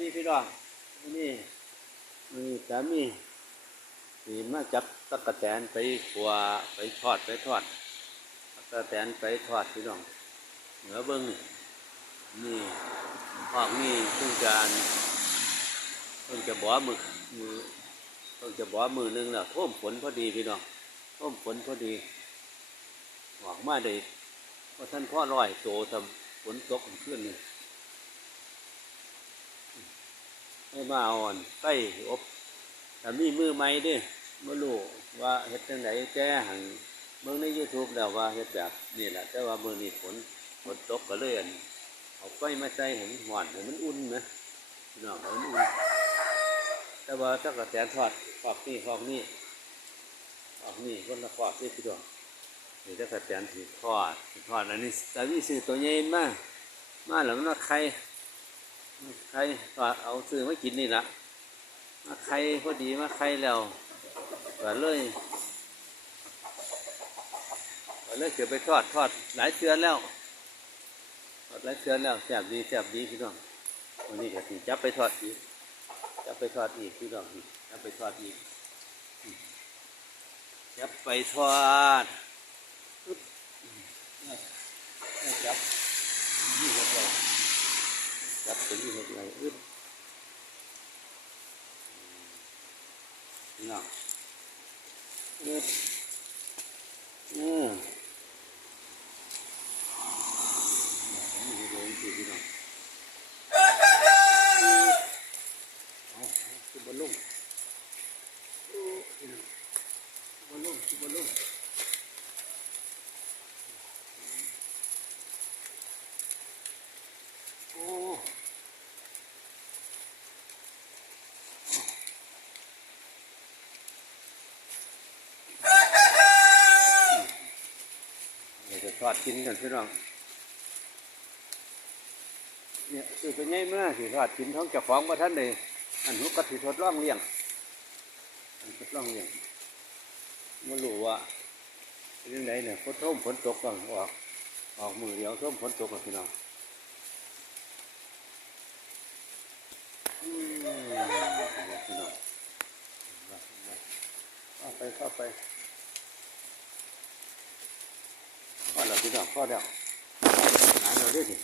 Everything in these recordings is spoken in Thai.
ดีพี่น้องนี่มีสามีสีมาจับตะกะแตนไปขัวไปทอดไปทอดตะกะแตนไปทอดพี่น้องเหนือเบิ้งนี่พอกนี่เพิ่งจะอันเพิ่งจะบ่มือมือเพิ่งจะบ่อมือหนึงแล้วท่วมฝนพอดีพี่น้องท่วมฝนพอดีหวังมาได้ว่าะท่านพ่อร้อยโตทำฝนตกขึ้นนี่ ให้มาอ่อนใกล้อบแต่มีมือไม้ด้วยมารู้ว่าเฮ็ดจังไดแก้หังเบิ่งใน YouTube แล้วว่าเฮ็ดแบบนี่แหละ แต่ว่ามื้อนี้ฝนฝนตกก็เลยอั่นเอาไฟมาใส่ให้มันร้อนให้มันอุ่นนะหน้องมันอุ่น แต่ว่าถ้ากระแตนทอดฟอกนี่ฟอกนี่ฟอกนี่คนละฟอกนี่พี่น้องนี่ถ้ากระแตนถือทอดถอทอดอันนี้แต่นี่ซื้อตัวใหญ่มากมาแล้วมันว่าไข่ ใครก็เอาซื้อมากินนี่ละมาใครพอดีมาใครแล้วก็เลยก็เลยเกี่ยวไปทอดทอดหลายเชือนแล้วทอดหลายเชือนแล้วแซบดีแซบดีพี่น้องวันนี้ก็สิจับไปทอดอีกจับไปทอดอีกพี่น้องจับไปทอดอีกจับไปทอดจับนี่ก็ได้ จับเป็นที่เห็ดไงอึดนี่นะอึดอืมนี่เห็ดเลยจริงๆพี่น้องเอาคือบอลลูนพี่น้องบอลลูนคือบอลลูนโอ้ เดี๋ยวจะท อดกินกันพี่น้องเนี่ยคือเป็นไงเมื่อสิทอดกินท้องจะฟ้องว่าท่านเลยอันนุก็ถือทดลองเลี้ยงอันทดลองเลี้ยงไม่รู้ว่าเป็นยังไงเนี่ยฝนท่มฝนตกก่อนออกออกมือเดียวท่มฝนตกก่อนพี่น้องอืมพี่น้องเข้าไปเข้าไป พี่น้องพอแล้วหาเราด้วยสิ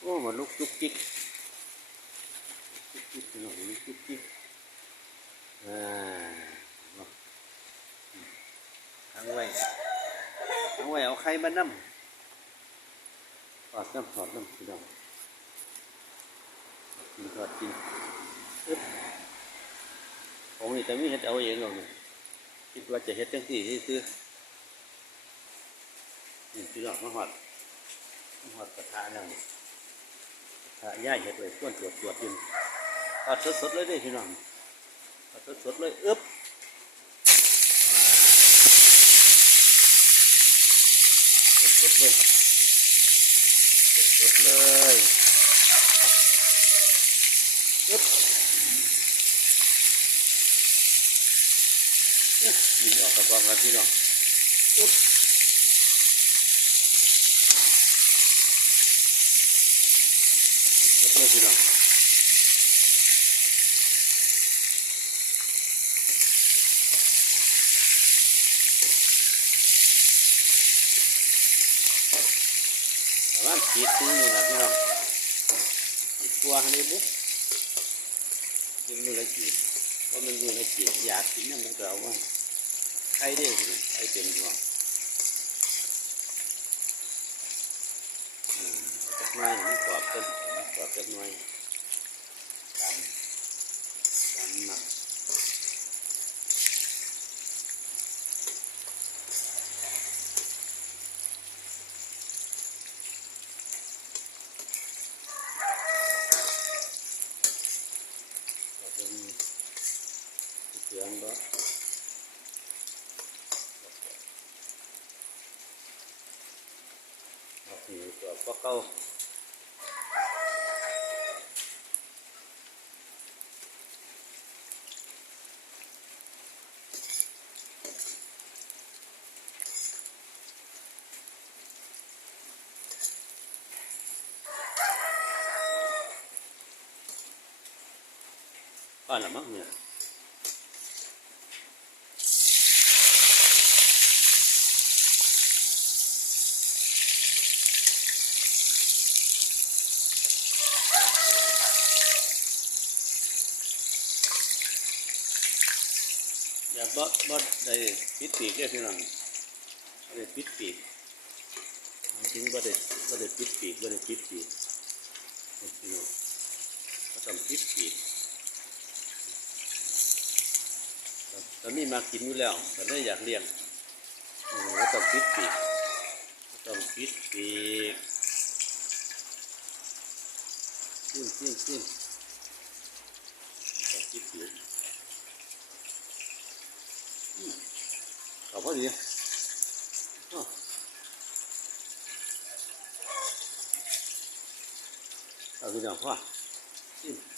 โอ้มันลุกจุกจิกจุกจิกพี่น้องลุกจุกจิกอ่าทั้งไว้ทั้งไว้เอาไข่มานั่มทอดน้ำทอดน้ำพี่น้องกินทอดกินผมนี่แต่ไม่เห็ดเอาเองหรอกนี่คิดว่าจะเห็ดจังสี่ที่ซื้อ พี่น้องมาหอดมาหอดกระทะแล้วนี่กระทะย่าเห็ดเลยส่วนตรวจตรวจกินทอดสดๆเลยเด้พี่น้องทอดสดๆเลยอึ๊บอ่าสดๆเลยสดๆเลยอึ๊บอึ๊บยิงออกกระบอกกันพี่น้องอึ๊บ thế nào đó thịt cũng như là thế nào? Tua hay bút nhưng như là chỉ có mình như là chỉ giả chính là một đầu mà thay đi, thay tiền rồi ừ, chắc mai nó ขึ้นกดจักหน่อยกันกันหนักเสียงก็ออกหูตัวก็เก้า นละมั้งเนี่ยอย่าบ่บ่ได้ปิดปีกเด้อพี่น้องได้ปิดปีกหมายถึงบ่ได้บ่ได้ปิดปีกบ่ได้ปิดปีกพี่น้องก็ต้องปิด ปีกตอนนี้มากินอยู่แล้วก็เลยอยากเลี้ยงโอ้ก็ต้องปิดปีกต้องปิดปีกขึ้นขึ้นขึ้นต้องปิดปีกอืมเอาพอดีเอาพี่น้องพ่ออืม